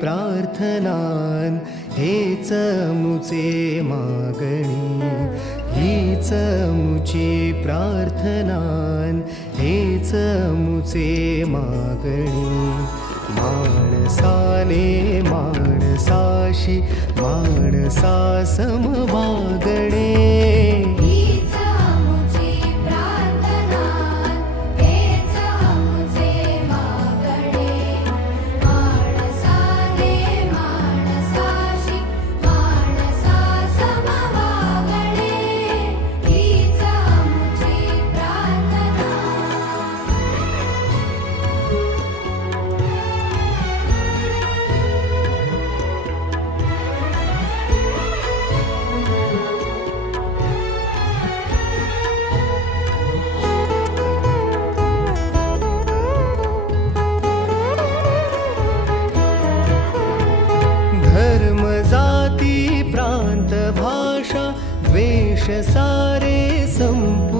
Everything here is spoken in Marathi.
प्रार्थनान हेच मुचे मागणी, हीच मुची प्रार्थनान हेच मुचे मागणी. माणसाने माणसाशी माणसा सम वागणे, हीच मुची प्रार्थना हेच मुचे मागणे. माणसाने माणसाशी माणसा सम वागणे, हीच मुची प्रार्थना. धर्म जाती प्रांत भाषा द्वेष सारे संपू